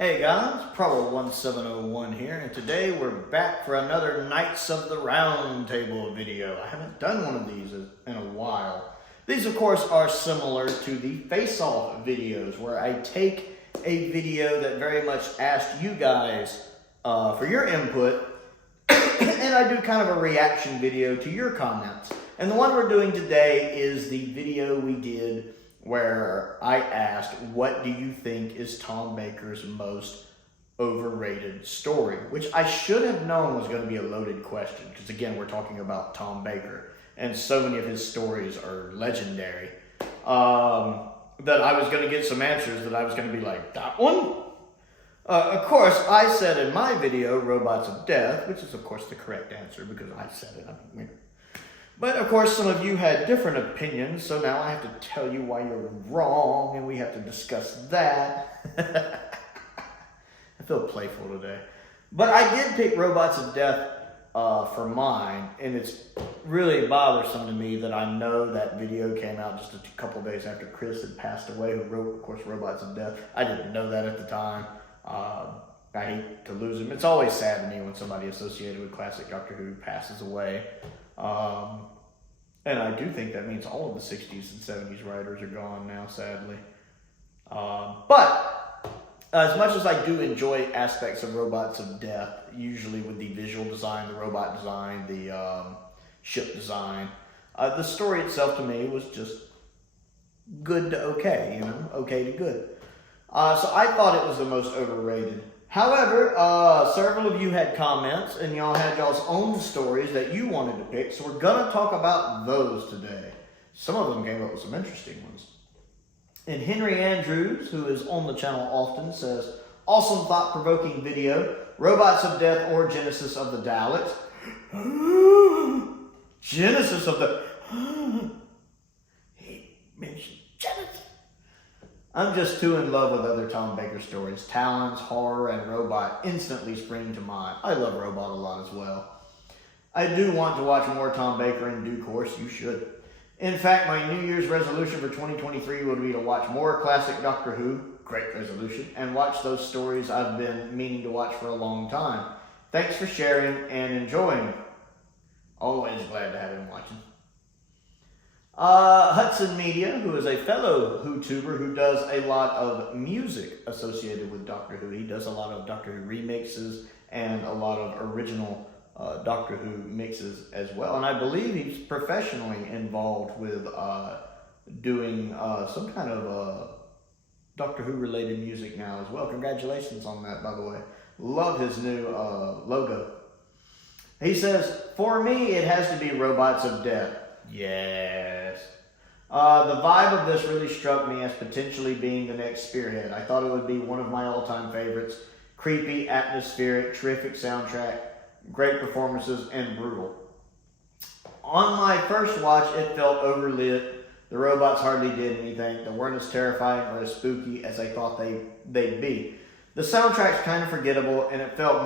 Hey guys, Prowl 1701 here, and today we're back for another Knights of the Round Table video. I haven't done one of these in a while. These, of course, are similar to the face-off videos, where I take a video that very much asked you guys for your input, and I do kind of a reaction video to your comments. And the one we're doing today is the video we did where I asked, what do you think is Tom Baker's most overrated story? Which I should have known was going to be a loaded question, because again, we're talking about Tom Baker, and so many of his stories are legendary, that I was going to get some answers that I was going to be like, that one? Of course, I said in my video, Robots of Death, which is of course the correct answer because I said it. But of course, some of you had different opinions, so now I have to tell you why you're wrong, and we have to discuss that. I feel playful today. But I did pick Robots of Death for mine, and it's really bothersome to me that I know that video came out just a couple days after Chris had passed away, who wrote, of course, Robots of Death. I didn't know that at the time. I hate to lose him. It's always sad to me when somebody associated with classic Doctor Who passes away. And I do think that means all of the 60s and 70s writers are gone now, sadly. But as much as I do enjoy aspects of Robots of Death, usually with the visual design, the robot design, the ship design, the story itself to me was just good to okay, okay to good. So I thought it was the most overrated. However, several of you had comments, and y'all had y'all's own stories that you wanted to pick, so we're going to talk about those today. Some of them came up with some interesting ones. And Henry Andrews, who is on the channel often, says, awesome thought-provoking video, Robots of Death or Genesis of the Daleks. Genesis of the... He mentioned Genesis. I'm just too in love with other Tom Baker stories. Talons, horror, and robot instantly spring to mind. I love robot a lot as well. I do want to watch more Tom Baker in due course. You should. In fact, my New Year's resolution for 2023 would be to watch more classic Doctor Who, great resolution, and watch those stories I've been meaning to watch for a long time. Thanks for sharing and enjoying. Always glad to have him watching. Hudson Media, who is a fellow Who-tuber who does a lot of music associated with Doctor Who. He does a lot of Doctor Who remixes and a lot of original Doctor Who mixes as well. And I believe he's professionally involved with doing some kind of Doctor Who related music now as well. Congratulations on that, by the way. Love his new logo. He says, for me, it has to be Robots of Death. Yes. The vibe of this really struck me as potentially being the next Spearhead. I thought it would be one of my all-time favorites. Creepy, atmospheric, terrific soundtrack, great performances, and brutal. On my first watch, it felt overlit. The robots hardly did anything. They weren't as terrifying or as spooky as I thought they'd be. The soundtrack's kind of forgettable, and it felt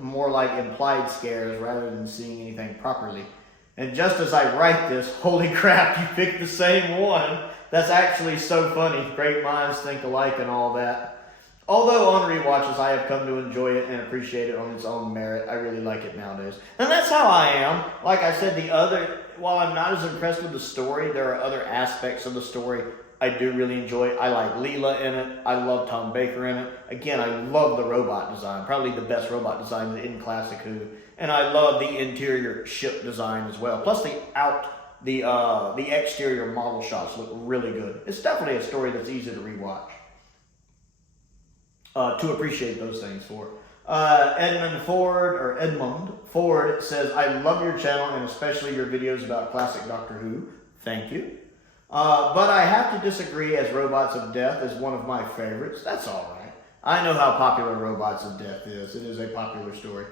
more like implied scares rather than seeing anything properly. And just as I write this, holy crap, you picked the same one. That's actually so funny. Great minds think alike and all that. Although on rewatches, I have come to enjoy it and appreciate it on its own merit. I really like it nowadays. And that's how I am. Like I said, while I'm not as impressed with the story, there are other aspects of the story I do really enjoy. I like Leela in it. I love Tom Baker in it. Again, I love the robot design. Probably the best robot design in Classic Who. And I love the interior ship design as well. Plus the exterior model shots look really good. It's definitely a story that's easy to rewatch. To appreciate those things for. Edmund Ford says, I love your channel and especially your videos about classic Doctor Who. Thank you. But I have to disagree, as Robots of Death is one of my favorites. That's all right. I know how popular Robots of Death is. It is a popular story.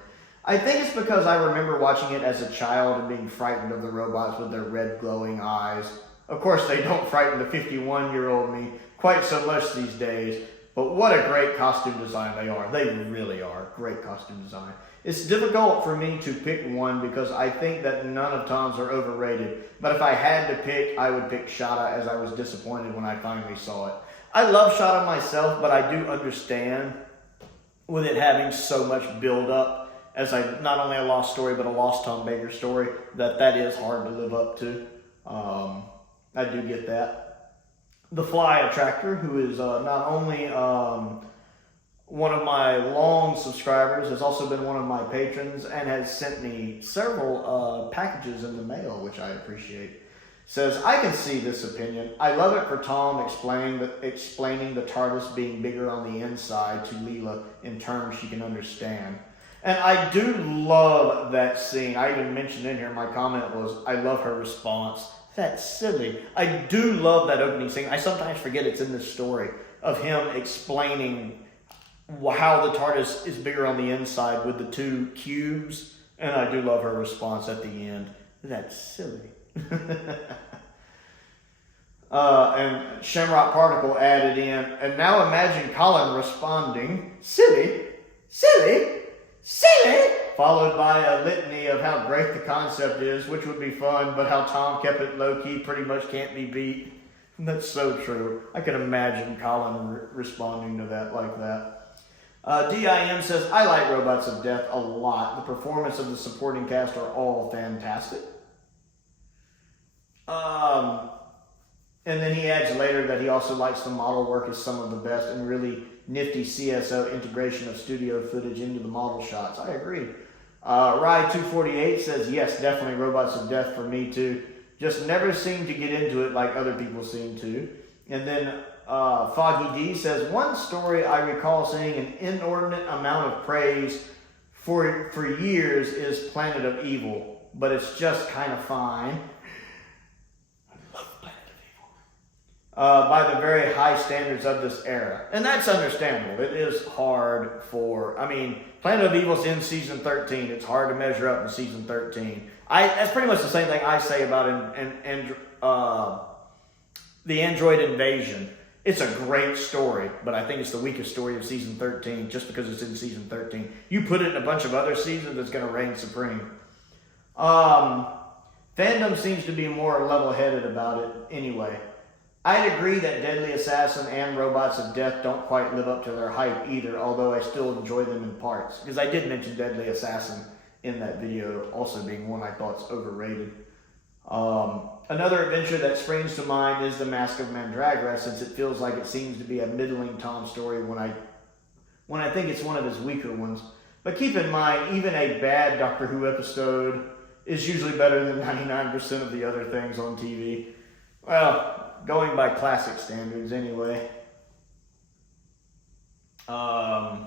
I think it's because I remember watching it as a child and being frightened of the robots with their red glowing eyes. Of course, they don't frighten the 51-year-old me quite so much these days, but what a great costume design they are. They really are. Great costume design. It's difficult for me to pick one because I think that none of Tom's are overrated, but if I had to pick, I would pick Shada, as I was disappointed when I finally saw it. I love Shada myself, but I do understand with it having so much build up as not only a Lost story, but a Lost Tom Baker story, that is hard to live up to. I do get that. The Fly Attractor, who is not only one of my long subscribers, has also been one of my patrons and has sent me several packages in the mail, which I appreciate. Says, I can see this opinion. I love it for Tom explaining the TARDIS being bigger on the inside to Leela in terms she can understand. And I do love that scene. I even mentioned in here, my comment was, I love her response. That's silly. I do love that opening scene. I sometimes forget it's in this story, of him explaining how the TARDIS is bigger on the inside with the two cubes. And I do love her response at the end. That's silly. And Shamrock Particle added in, and now imagine Colin responding, silly, silly, silly, followed by a litany of how great the concept is, which would be fun, but how Tom kept it low-key pretty much can't be beat. That's so true. I can imagine Colin responding to that like that. DIM says, I like Robots of Death a lot. The performance of the supporting cast are all fantastic. And then he adds later that he also likes the model work as some of the best and really nifty CSO integration of studio footage into the model shots. I agree. Rye248 says, yes, definitely Robots of Death for me too. Just never seem to get into it like other people seem to. And then Foggy D says, one story I recall seeing an inordinate amount of praise for years is Planet of Evil, but it's just kind of fine. By the very high standards of this era. And that's understandable. It is hard for, Planet of Evil's in season 13. It's hard to measure up in season 13. That's pretty much the same thing I say about the Android Invasion. It's a great story, but I think it's the weakest story of season 13 just because it's in season 13. You put it in a bunch of other seasons, it's going to reign supreme. Fandom seems to be more level-headed about it anyway. I'd agree that Deadly Assassin and Robots of Death don't quite live up to their hype either, although I still enjoy them in parts. Because I did mention Deadly Assassin in that video, also being one I thought's overrated. Another adventure that springs to mind is The Mask of Mandragora, since it feels like it seems to be a middling Tom story when I think it's one of his weaker ones. But keep in mind, even a bad Doctor Who episode is usually better than 99% of the other things on TV. Well, going by classic standards anyway. And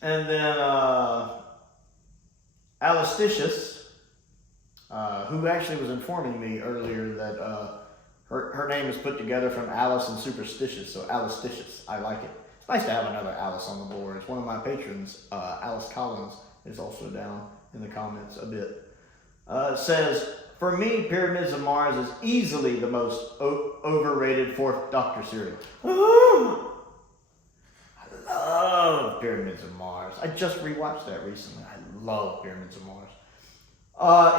then Alisticious, who actually was informing me earlier that her name is put together from Alice and Superstitious, so Alisticious. I like it. It's nice to have another Alice on the board. It's one of my patrons, Alice Collins, is also down in the comments a bit. Says, for me, Pyramids of Mars is easily the most overrated Fourth Doctor serial. I love Pyramids of Mars. I just rewatched that recently. I love Pyramids of Mars.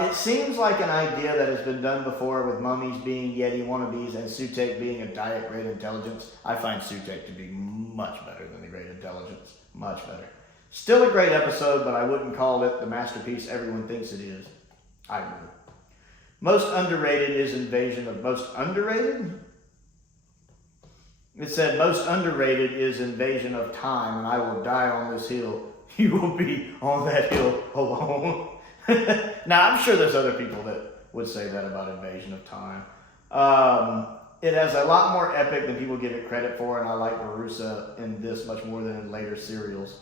It seems like an idea that has been done before with mummies being Yeti wannabes and Sutekh being a diet great intelligence. I find Sutekh to be much better than the Great Intelligence. Much better. Still a great episode, but I wouldn't call it the masterpiece everyone thinks it is. I would. Most underrated is Invasion of Most Underrated? It said most underrated is Invasion of Time, and I will die on this hill. You will be on that hill alone. Now, I'm sure there's other people that would say that about Invasion of Time. It has a lot more epic than people give it credit for, and I like Barusa in this much more than in later serials.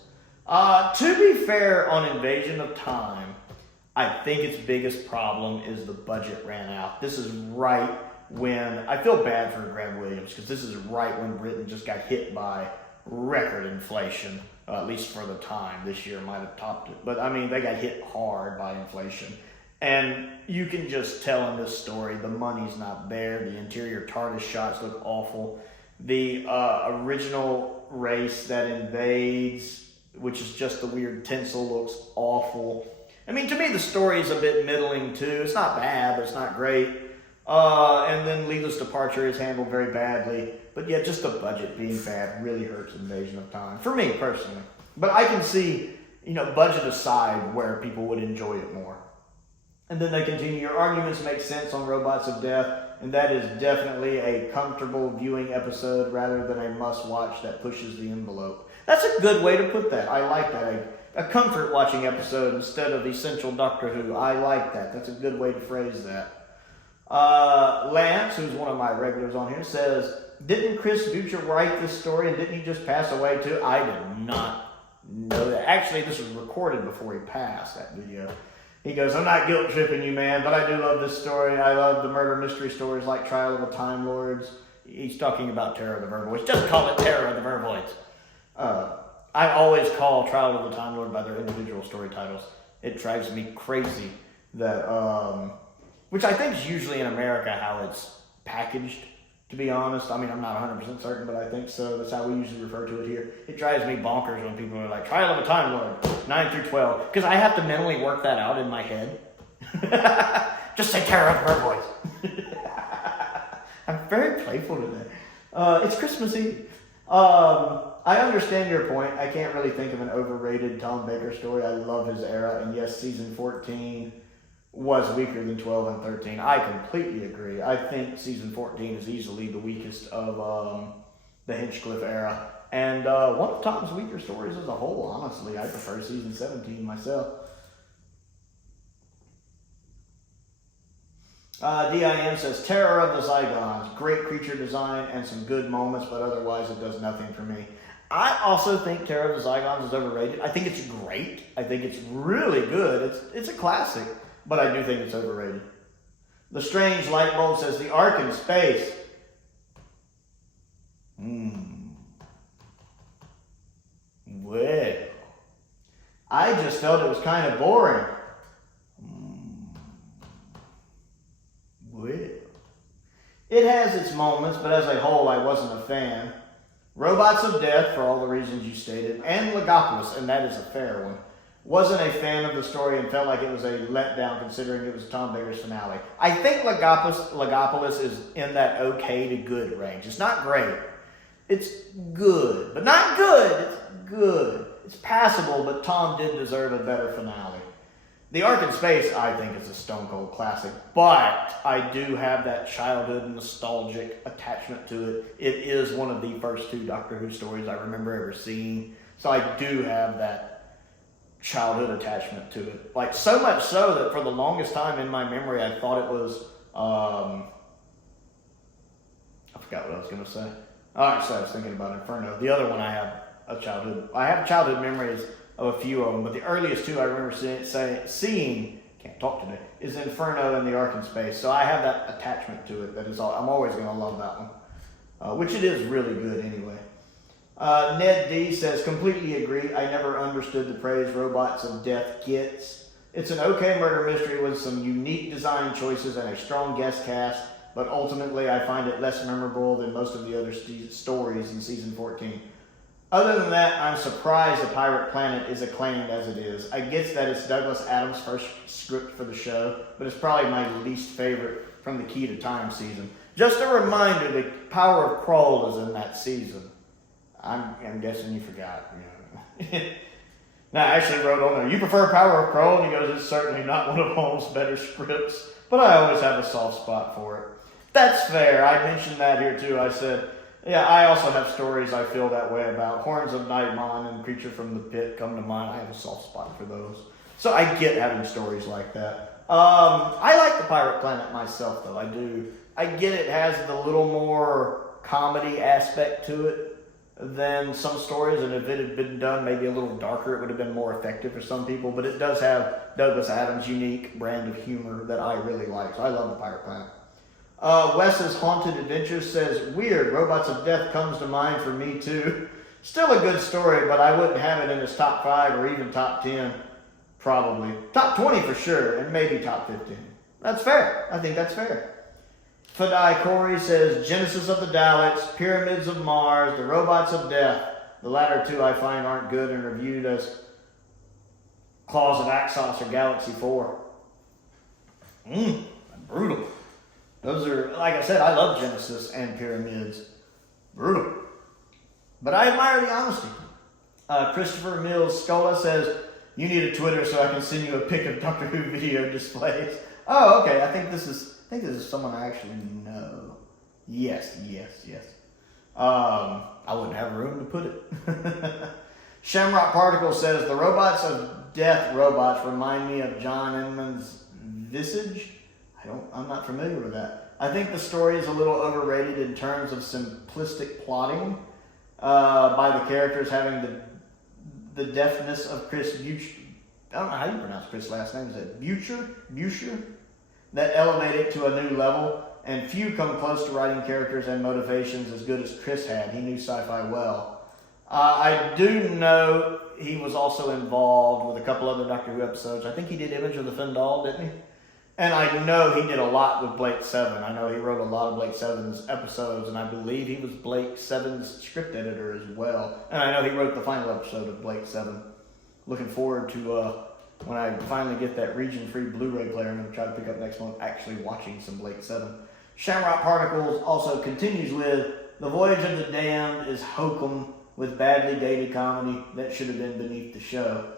To be fair on Invasion of Time, I think its biggest problem is the budget ran out. This is right when, I feel bad for Graham Williams, because this is right when Britain just got hit by record inflation, at least for the time. This year might have topped it. But they got hit hard by inflation. And you can just tell in this story, the money's not there. The interior TARDIS shots look awful. The original race that invades, which is just the weird tinsel, looks awful. To me, the story is a bit middling, too. It's not bad, but it's not great. And then Leela's departure is handled very badly. But yeah, just the budget being bad really hurts Invasion of Time, for me personally. But I can see, budget aside, where people would enjoy it more. And then they continue, your arguments make sense on Robots of Death, and that is definitely a comfortable viewing episode rather than a must-watch that pushes the envelope. That's a good way to put that. I like that. A comfort watching episode instead of essential Doctor Who. I like that. That's a good way to phrase that. Lance, who's one of my regulars on here, says, didn't Chris Boucher write this story and didn't he just pass away too? I did not know that. Actually, this was recorded before he passed, that video. He goes, I'm not guilt tripping you, man, but I do love this story. I love the murder mystery stories like Trial of the Time Lords. He's talking about Terror of the Vervoids. Just call it Terror of the Vervoids. I always call Trial of the Time Lord by their individual story titles. It drives me crazy that, which I think is usually in America how it's packaged, to be honest. I mean, I'm not 100% certain, but I think so. That's how we usually refer to it here. It drives me bonkers when people are like, Trial of a Time Lord, 9 through 12. Because I have to mentally work that out in my head. Just say Terror of her voice. I'm very playful today. It's Christmas Eve. I understand your point. I can't really think of an overrated Tom Baker story. I love his era. And yes, season 14 was weaker than 12 and 13. I completely agree. I think season 14 is easily the weakest of the Hinchcliffe era. And one of Tom's weaker stories as a whole, honestly. I prefer season 17 myself. DIM says, Terror of the Zygons. Great creature design and some good moments, but otherwise it does nothing for me. I also think Terror of the Zygons is overrated. I think it's great. I think it's really good. It's a classic, but I do think it's overrated. The Strange Lightbulb says, The Ark in Space. Well, I just felt it was kind of boring. Well, it has its moments, but as a whole, I wasn't a fan. Robots of Death, for all the reasons you stated, and Legopolis, and that is a fair one. Wasn't a fan of the story and felt like it was a letdown considering it was Tom Baker's finale. I think Legopolis is in that okay to good range. It's not great. It's good, but not good. It's good. It's passable, but Tom did deserve a better finale. The Ark in Space, I think, is a stone cold classic, but I do have that childhood nostalgic attachment to it. It is one of the first two Doctor Who stories I remember ever seeing, so I do have that childhood attachment to it. Like, so much so that for the longest time in my memory, I thought it was, I forgot what I was going to say. Oh, actually, I was thinking about Inferno. The other one I have childhood memories of a few of them, but the earliest two I remember seeing, can't talk today, is Inferno and the Ark in Space. So I have that attachment to it. That is all. I'm always going to love that one, which it is really good anyway. Ned D says, completely agree. I never understood the praise Robots of Death gets. It's an okay murder mystery with some unique design choices and a strong guest cast, but ultimately I find it less memorable than most of the other stories in season 14. Other than that, I'm surprised The Pirate Planet is acclaimed as it is. I guess that it's Douglas Adams' first script for the show, but it's probably my least favorite from the Key to Time season. Just a reminder, the power of Prowl is in that season. I'm guessing you forgot. Now, I actually wrote on there, you prefer Power of Prowl? And he goes, it's certainly not one of Holmes' better scripts, but I always have a soft spot for it. That's fair. I mentioned that here too. I said, yeah, I also have stories I feel that way about. Horns of Nightmon and Creature from the Pit come to mind. I have a soft spot for those. So I get having stories like that. I like The Pirate Planet myself, though. I do. I get it has the little more comedy aspect to it than some stories, and if it had been done maybe a little darker, it would have been more effective for some people, but it does have Douglas Adams' unique brand of humor that I really like, so I love The Pirate Planet. Wes's Haunted Adventures says, weird, Robots of Death comes to mind for me too. Still a good story, but I wouldn't have it in his top 5 or even top 10, probably. Top 20 for sure, and maybe top 15. That's fair. I think that's fair. Fadai Corey says, Genesis of the Daleks, Pyramids of Mars, The Robots of Death. The latter two I find aren't good and reviewed as Claws of Axos or Galaxy 4. Brutal. Those are, like I said, I love Genesis and Pyramids. Brutal. But I admire the honesty. Christopher Mills Scola says, you need a Twitter so I can send you a pic of Doctor Who video displays. Oh, okay. I think this is someone I actually know. Yes. I wouldn't have room to put it. Shamrock Particle says, the robots of death robots remind me of John Inman's Visage. I'm not familiar with that. I think the story is a little overrated in terms of simplistic plotting by the characters having the deafness of Chris Boucher. I don't know how you pronounce Chris' last name. Is it Boucher? That elevate it to a new level. And few come close to writing characters and motivations as good as Chris had. He knew sci-fi well. I do know he was also involved with a couple other Doctor Who episodes. I think he did Image of the Fendal, didn't he? And I know he did a lot with Blake Seven. I know he wrote a lot of Blake Seven's episodes, and I believe he was Blake Seven's script editor as well. And I know he wrote the final episode of Blake Seven. Looking forward to when I finally get that region-free Blu-ray player. I'm going to try to pick up next month actually watching some Blake Seven. Shamrock Particles also continues with, the Voyage of the Damned is hokum with badly dated comedy that should have been beneath the show.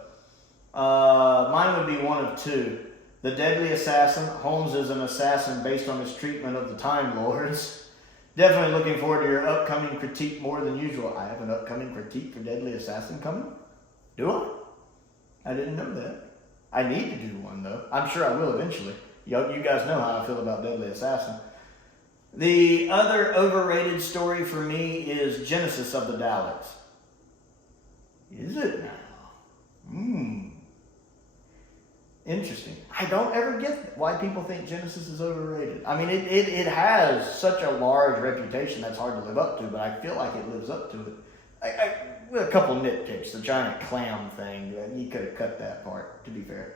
Mine would be one of two. The Deadly Assassin. Holmes is an assassin based on his treatment of the Time Lords. Definitely looking forward to your upcoming critique more than usual. I have an upcoming critique for Deadly Assassin coming? Do I? I didn't know that. I need to do one though. I'm sure I will eventually. You guys know how I feel about Deadly Assassin. The other overrated story for me is Genesis of the Daleks. Is it now? Interesting. I don't ever get why people think Genesis is overrated. I mean, it has such a large reputation that's hard to live up to, but I feel like it lives up to it. With a couple nitpicks, the giant clown thing, you could have cut that part, to be fair.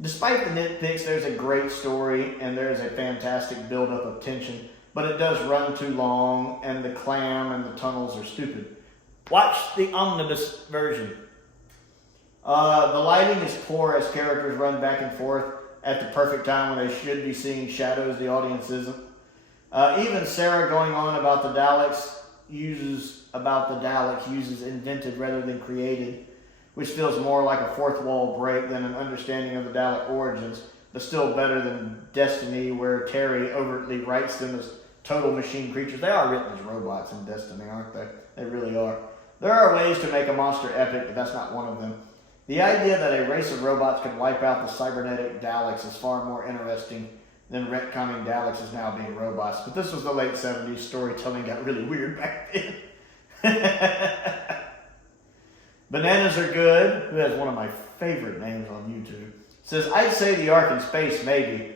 Despite the nitpicks, there's a great story, and there's a fantastic buildup of tension, but it does run too long, and the clam and the tunnels are stupid. Watch the omnibus version. The lighting is poor as characters run back and forth at the perfect time when they should be seeing shadows the audience isn't. Even Sarah going on about the Daleks uses invented rather than created, which feels more like a fourth wall break than an understanding of the Dalek origins, but still better than Destiny, where Terry overtly writes them as total machine creatures. They are written as robots in Destiny, aren't they? They really are. There are ways to make a monster epic, but that's not one of them. The idea that a race of robots can wipe out the cybernetic Daleks is far more interesting than retconning Daleks as now being robots. But this was the late 70s. Storytelling got really weird back then. Bananas Are Good, who has one of my favorite names on YouTube, says, I'd say the Ark in Space, maybe.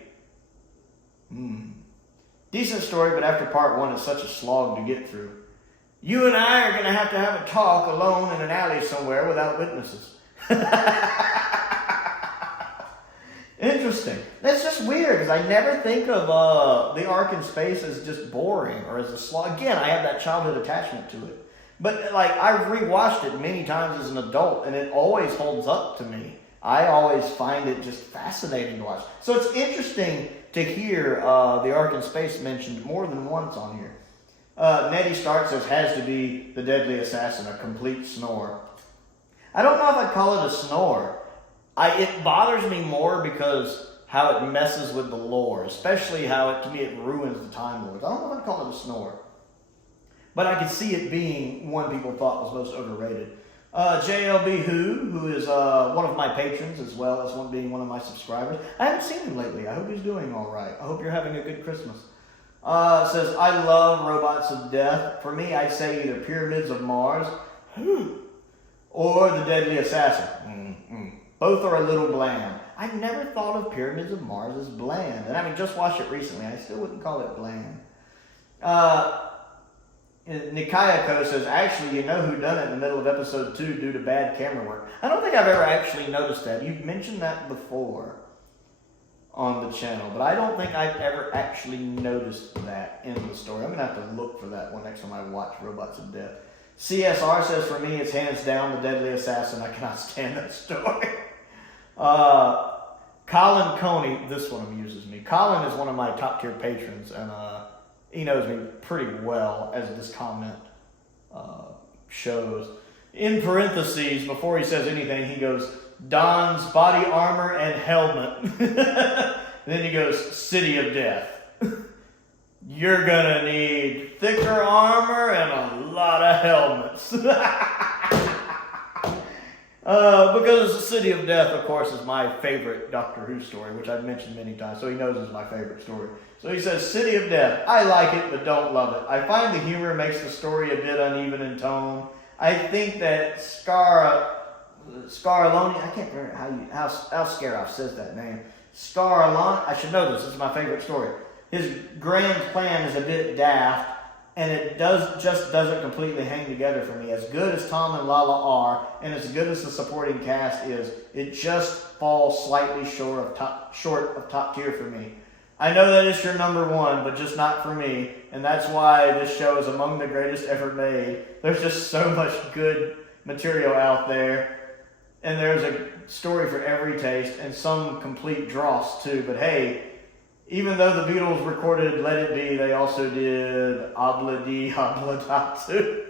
Decent story, but after part one, it's such a slog to get through. You and I are going to have a talk alone in an alley somewhere without witnesses. Interesting. That's just weird, because I never think of the Ark in Space as just boring or as a slog. Again, I have that childhood attachment to it. But I've rewatched it many times as an adult, and it always holds up to me. I always find it just fascinating to watch. So it's interesting to hear the Ark in Space mentioned more than once on here. Nettie Stark says, has to be the Deadly Assassin, a complete snore. I don't know if I'd call it a snore. It bothers me more because how it messes with the lore, especially how, to me, it ruins the Time Lords. I don't know if I'd call it a snore. But I could see it being one people thought was most overrated. JLBWHO, who is one of my patrons as well as being one of my subscribers. I haven't seen him lately. I hope he's doing all right. I hope you're having a good Christmas. Says, I love Robots of Death. For me, I'd say either Pyramids of Mars or The Deadly Assassin. Both are a little bland. I've never thought of Pyramids of Mars as bland. And I mean, just watched it recently. I still wouldn't call it bland. Nikayako says, actually, you know who done it in the middle of episode 2 due to bad camera work. I don't think I've ever actually noticed that. You've mentioned that before on the channel, but I don't think I've ever actually noticed that in the story. I'm going to have to look for that one next time I watch Robots of Death. CSR says, for me, it's hands down The Deadly Assassin. I cannot stand that story. Colin Coney, this one amuses me. Colin is one of my top tier patrons, and he knows me pretty well as this comment shows. In parentheses, before he says anything, he goes, Don's body armor and helmet. Then he goes, City of Death. You're gonna need thicker armor and a lot of helmets. Because the City of Death, of course, is my favorite Doctor Who story, which I've mentioned many times, so he knows it's my favorite story. So he says, City of Death. I like it, but don't love it. I find the humor makes the story a bit uneven in tone. I think that Scarloni, I can't remember how Scaroff says that name. Scarloni, I should know this is my favorite story. His grand plan is a bit daft, and it just doesn't completely hang together for me. As good as Tom and Lala are, and as good as the supporting cast is, it just falls slightly short of top tier for me. I know that it's your number one, but just not for me, and that's why this show is among the greatest ever made. There's just so much good material out there, and there's a story for every taste, and some complete dross too. But hey, even though the Beatles recorded Let It Be, they also did Obla Dee Obla Da too.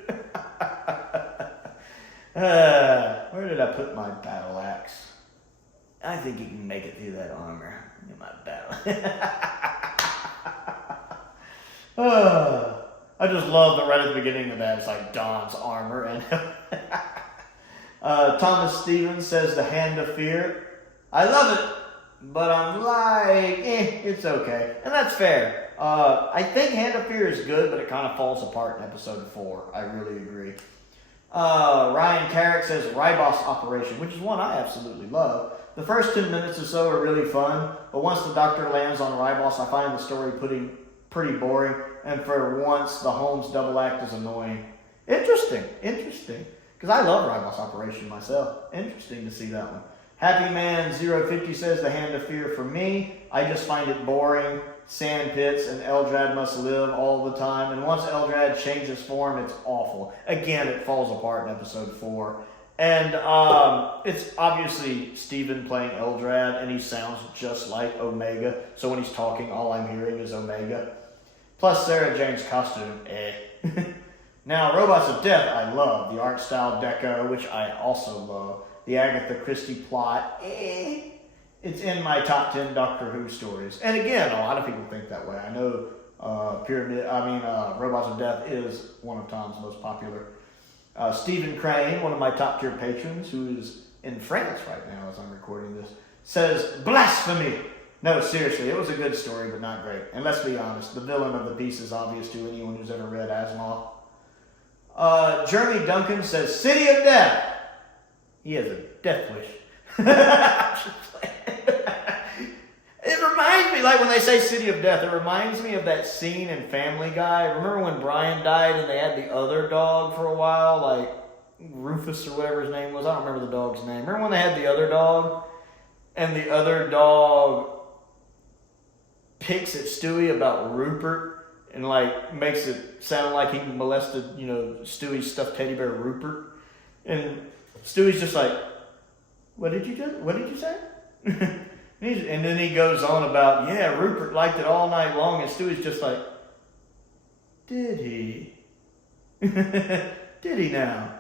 Where did I put my battle axe? I think you can make it through that armor. In my battle. I just love that right at the beginning of that, it's like Don's armor. And Thomas Stevens says The Hand of Fear. I love it, but I'm like, it's okay. And that's fair. I think Hand of Fear is good, but it kind of falls apart in episode 4. I really agree. Ryan Carrick says Ribos Operation, which is one I absolutely love. The first 10 minutes or so are really fun, but once the Doctor lands on Ribos, I find the story pretty boring, and for once, the Holmes double act is annoying. Interesting, because I love Ribos Operation myself. Interesting to see that one. Happy Man 050 says The Hand of Fear for me. I just find it boring. Sand pits and Eldrad must live all the time, and once Eldrad changes form, it's awful. Again, it falls apart in episode 4. And it's obviously Steven playing Eldrad, and he sounds just like Omega. So when he's talking, all I'm hearing is Omega. Plus Sarah Jane's costume, Now, Robots of Death, I love. The art style deco, which I also love. The Agatha Christie plot, It's in my top 10 Doctor Who stories. And again, a lot of people think that way. I know Robots of Death is one of Tom's most popular. Stephen Crane, one of my top tier patrons, who is in France right now as I'm recording this, says, blasphemy! No, seriously, it was a good story, but not great. And let's be honest, the villain of the piece is obvious to anyone who's ever read Asimov. Jeremy Duncan says, City of Death! He has a death wish. It reminds me, like when they say City of Death, it reminds me of that scene in Family Guy. Remember when Brian died and they had the other dog for a while, like Rufus or whatever his name was? I don't remember the dog's name. Remember when they had the other dog? And the other dog picks at Stewie about Rupert and like makes it sound like he molested, Stewie's stuffed teddy bear Rupert. And Stewie's just like, what did you say? And then he goes on about, Rupert liked it all night long, and Stewie's just like, did he? Did he now?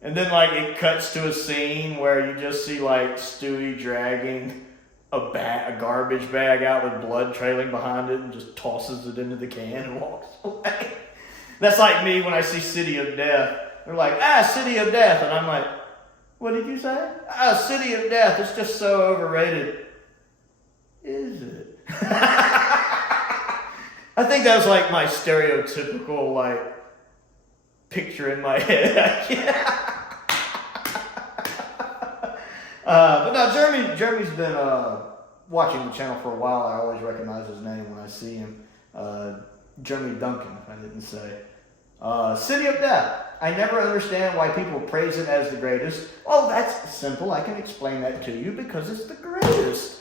And then like it cuts to a scene where you just see like Stewie dragging a garbage bag out with blood trailing behind it and just tosses it into the can and walks away. That's like me when I see City of Death. They're like, City of Death. And I'm like, what did you say? City of Death. It's just so overrated. Is it? I think that was like my stereotypical like picture in my head. But no, Jeremy's been watching the channel for a while. I always recognize his name when I see him. Jeremy Duncan, if I didn't say. City of Death. I never understand why people praise it as the greatest. Oh, that's simple. I can explain that to you because it's the greatest.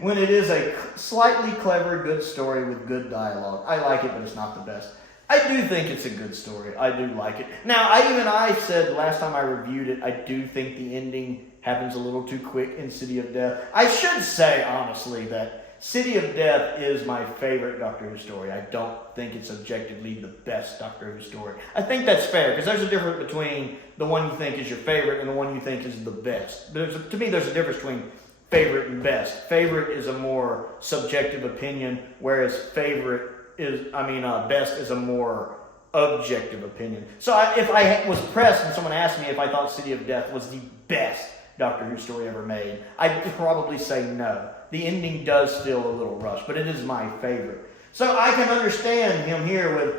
When it is a slightly clever, good story with good dialogue. I like it, but it's not the best. I do think it's a good story. I do like it. Now, I said last time I reviewed it, I do think the ending happens a little too quick in City of Death. I should say, honestly, that City of Death is my favorite Doctor Who story. I don't think it's objectively the best Doctor Who story. I think that's fair, because there's a difference between the one you think is your favorite and the one you think is the best. To me, there's a difference between favorite and best. Favorite is a more subjective opinion, whereas best is a more objective opinion. So if I was pressed and someone asked me if I thought City of Death was the best Doctor Who story ever made, I'd probably say no. The ending does feel a little rushed, but it is my favorite. So I can understand him here with,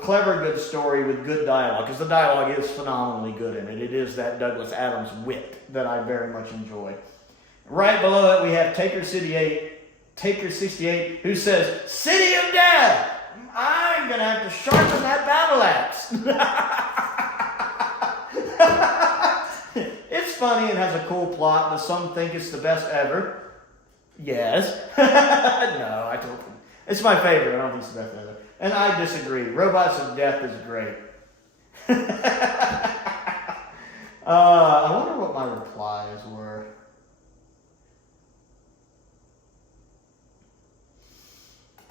clever, good story with good dialogue, because the dialogue is phenomenally good in it. It is that Douglas Adams wit that I very much enjoy. Right below it, we have Taker68, who says, City of Death! I'm going to have to sharpen that battle axe. It's funny and has a cool plot. Does some think it's the best ever? Yes. No, I don't think. It's my favorite. I don't think it's the best ever. And I disagree. Robots of Death is great. I wonder what my replies were.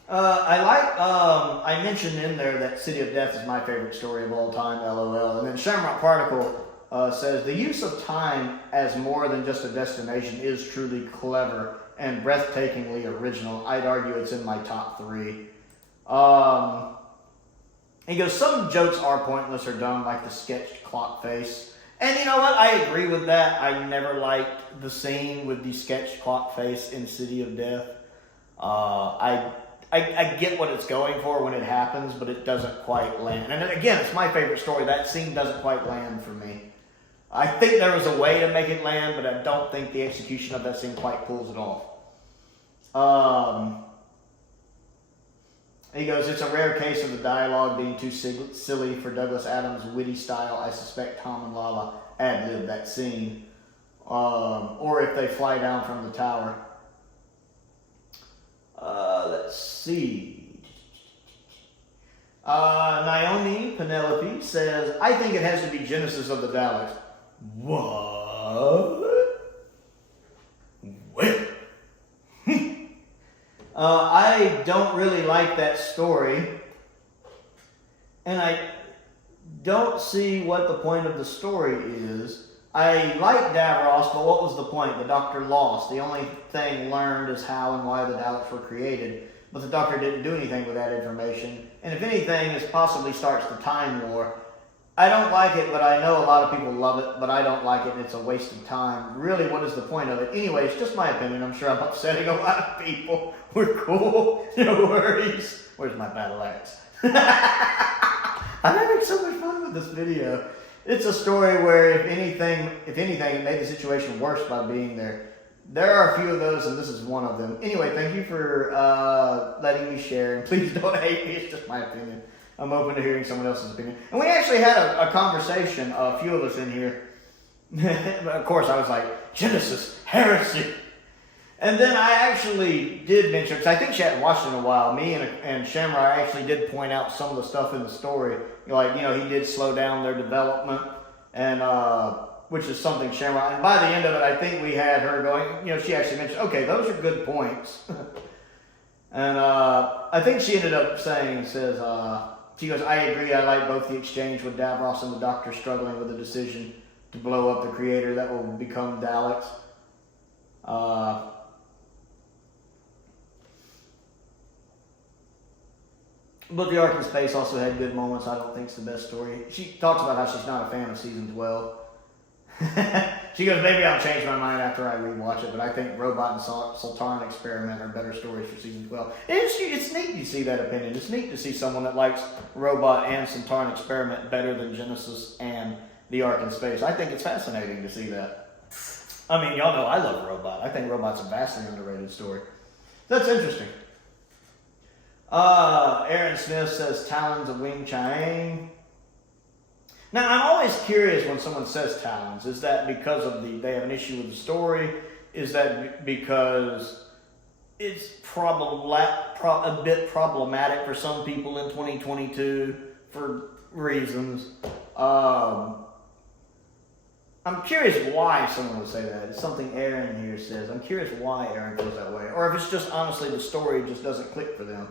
I mentioned in there that City of Death is my favorite story of all time, LOL. And then Shamrock Particle says, the use of time as more than just a destination is truly clever and breathtakingly original. I'd argue it's in my top 3. He goes, some jokes are pointless or dumb, like the sketched clock face. And you know what? I agree with that. I never liked the scene with the sketched clock face in City of Death. I get what it's going for when it happens, but it doesn't quite land. And again, it's my favorite story. That scene doesn't quite land for me. I think there was a way to make it land, but I don't think the execution of that scene quite pulls it off. He goes, it's a rare case of the dialogue being too silly for Douglas Adams' witty style. I suspect Tom and Lala ad-libbed that scene. Or if they fly down from the tower. Let's see. Naomi Penelope says, I think it has to be Genesis of the Daleks. What? Well. I don't really like that story. And I don't see what the point of the story is. I like Davros, but what was the point? The Doctor lost. The only thing learned is how and why the Daleks were created. But the Doctor didn't do anything with that information. And if anything, this possibly starts the Time War. I don't like it, but I know a lot of people love it, but I don't like it, and it's a waste of time. Really, what is the point of it? Anyway, it's just my opinion. I'm sure I'm upsetting a lot of people. We're cool. No worries. Where's my battle axe? I'm having so much fun with this video. It's a story where, if anything, it made the situation worse by being there. There are a few of those, and this is one of them. Anyway, thank you for letting me share, and please don't hate me. It's just my opinion. I'm open to hearing someone else's opinion. And we actually had a conversation, a few of us in here. Of course, I was like, Genesis, heresy. And then I actually did mention, because I think she hadn't watched it in a while, me and Shamrock actually did point out some of the stuff in the story. Like, he did slow down their development, and which is something Shamrock, and by the end of it, I think we had her going, she actually mentioned, okay, those are good points. And I think she ended up she goes, I agree, I like both the exchange with Davros and the Doctor struggling with the decision to blow up the creator that will become Daleks. But the Ark in Space also had good moments. I don't think it's the best story. She talks about how she's not a fan of season 12. She goes, maybe I'll change my mind after I rewatch it, but I think Robot and Sultana Experiment are better stories for season 12. It's neat to see that opinion. It's neat to see someone that likes Robot and Sultana Experiment better than Genesis and the Ark in Space. I think it's fascinating to see that. I mean, y'all know I love Robot. I think Robot's a vastly underrated story. That's interesting. Aaron Smith says Talons of Wing Chiang. Now, I'm always curious when someone says Talons. Is that because they have an issue with the story? Is that because it's a bit problematic for some people in 2022 for reasons? I'm I'm curious why someone would say that. It's something Aaron here says. I'm curious why Aaron feels that way. Or if it's just honestly the story just doesn't click for them.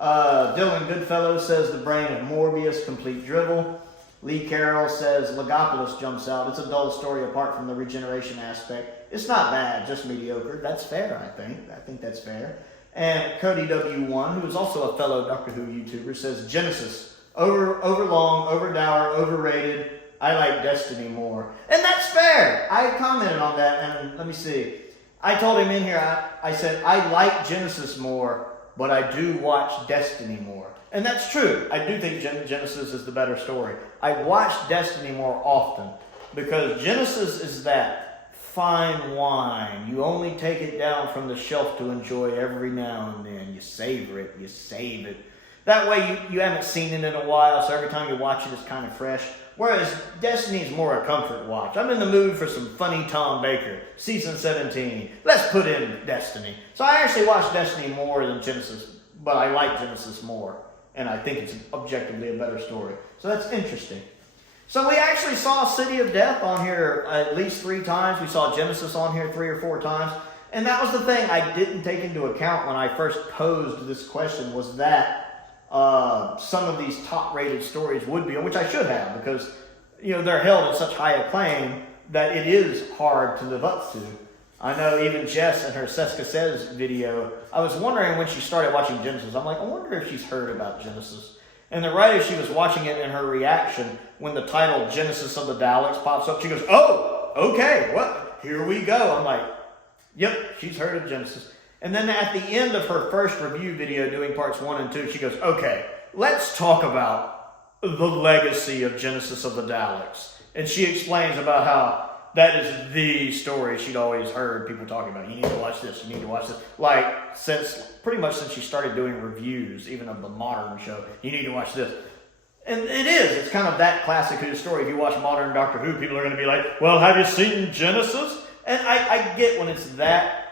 Dylan Goodfellow says the brain of Morbius, complete drivel. Lee Carroll says Legopolis jumps out. It's a dull story apart from the regeneration aspect. It's not bad, just mediocre. That's fair, I think. I think that's fair. And Cody W1, who is also a fellow Doctor Who YouTuber, says Genesis, overlong, overdour, overrated. I like Destiny more. And that's fair. I commented on that, and let me see. I told him in here, I said, I like Genesis more, but I do watch Destiny more. And that's true. I do think Genesis is the better story. I watch Destiny more often because Genesis is that fine wine. You only take it down from the shelf to enjoy every now and then. You savor it. You save it. That way you haven't seen it in a while, so every time you watch it, it's kind of fresh. Whereas Destiny is more a comfort watch. I'm in the mood for some funny Tom Baker. Season 17. Let's put in Destiny. So I actually watch Destiny more than Genesis, but I like Genesis more. And I think it's objectively a better story. So that's interesting. So we actually saw City of Death on here at least 3 times. We saw Genesis on here 3 or 4 times. And that was the thing I didn't take into account when I first posed this question, was that some of these top-rated stories would be, which I should have, because they're held in such high acclaim that it is hard to live up to. I know even Jess in her Seska Says video, I was wondering when she started watching Genesis, I'm like, I wonder if she's heard about Genesis. And then right as she was watching it, in her reaction, when the title Genesis of the Daleks pops up, she goes, oh, okay, what? Here we go. I'm like, yep, she's heard of Genesis. And then at the end of her first review video doing parts 1 and 2, she goes, okay, let's talk about the legacy of Genesis of the Daleks. And she explains about how that is the story she'd always heard people talking about. You need to watch this, you need to watch this. Like, pretty much since she started doing reviews, even of the modern show, you need to watch this. And it is. It's kind of that classic Who story. If you watch modern Doctor Who, people are going to be like, well, have you seen Genesis? And I get when it's that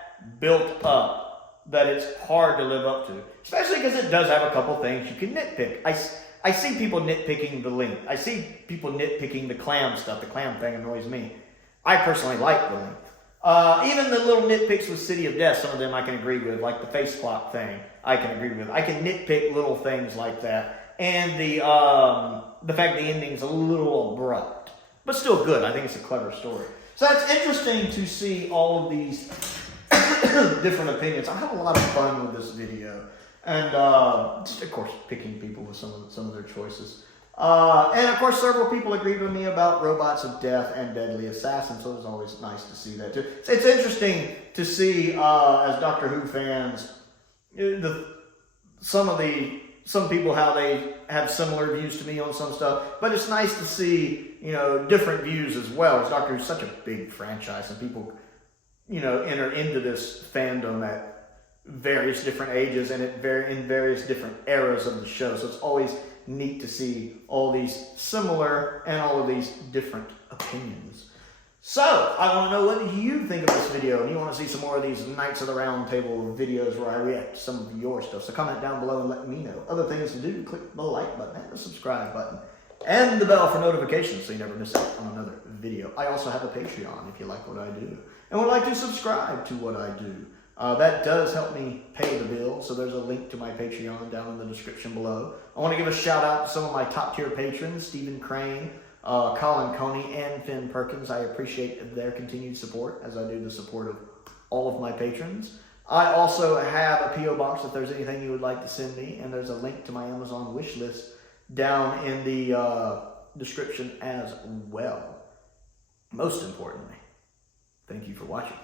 built up that it's hard to live up to. Especially because it does have a couple things you can nitpick. I see people nitpicking the length. I see people nitpicking the clam stuff. The clam thing annoys me. I personally like the length. Even the little nitpicks with City of Death, some of them I can agree with, like the face clock thing, I can agree with. I can nitpick little things like that. And the fact the ending's a little abrupt. But still good. I think it's a clever story. So it's interesting to see all of these different opinions. I had a lot of fun with this video. And just, of course, picking people with some of their choices. And of course, several people agreed with me about Robots of Death and Deadly Assassin, so it was always nice to see that too. It's interesting to see, as Doctor Who fans, some people how they have similar views to me on some stuff, but it's nice to see different views as well. As Doctor Who's such a big franchise, and people enter into this fandom at various different ages and in various different eras of the show. So it's always neat to see all these similar and all of these different opinions. So, I want to know what you think of this video, and you want to see some more of these Knights of the Round Table videos where I react to some of your stuff. So comment down below and let me know. Other things to do, click the like button and the subscribe button. And the bell for notifications so you never miss out on another video. I also have a Patreon if you like what I do and would like to subscribe to what I do. That does help me pay the bill, so there's a link to my Patreon down in the description below. I want to give a shout out to some of my top tier patrons, Stephen Crane, Colin Coney, and Finn Perkins. I appreciate their continued support, as I do the support of all of my patrons. I also have a P.O. box if there's anything you would like to send me, and there's a link to my Amazon wish list down in the description as well. Most importantly, thank you for watching.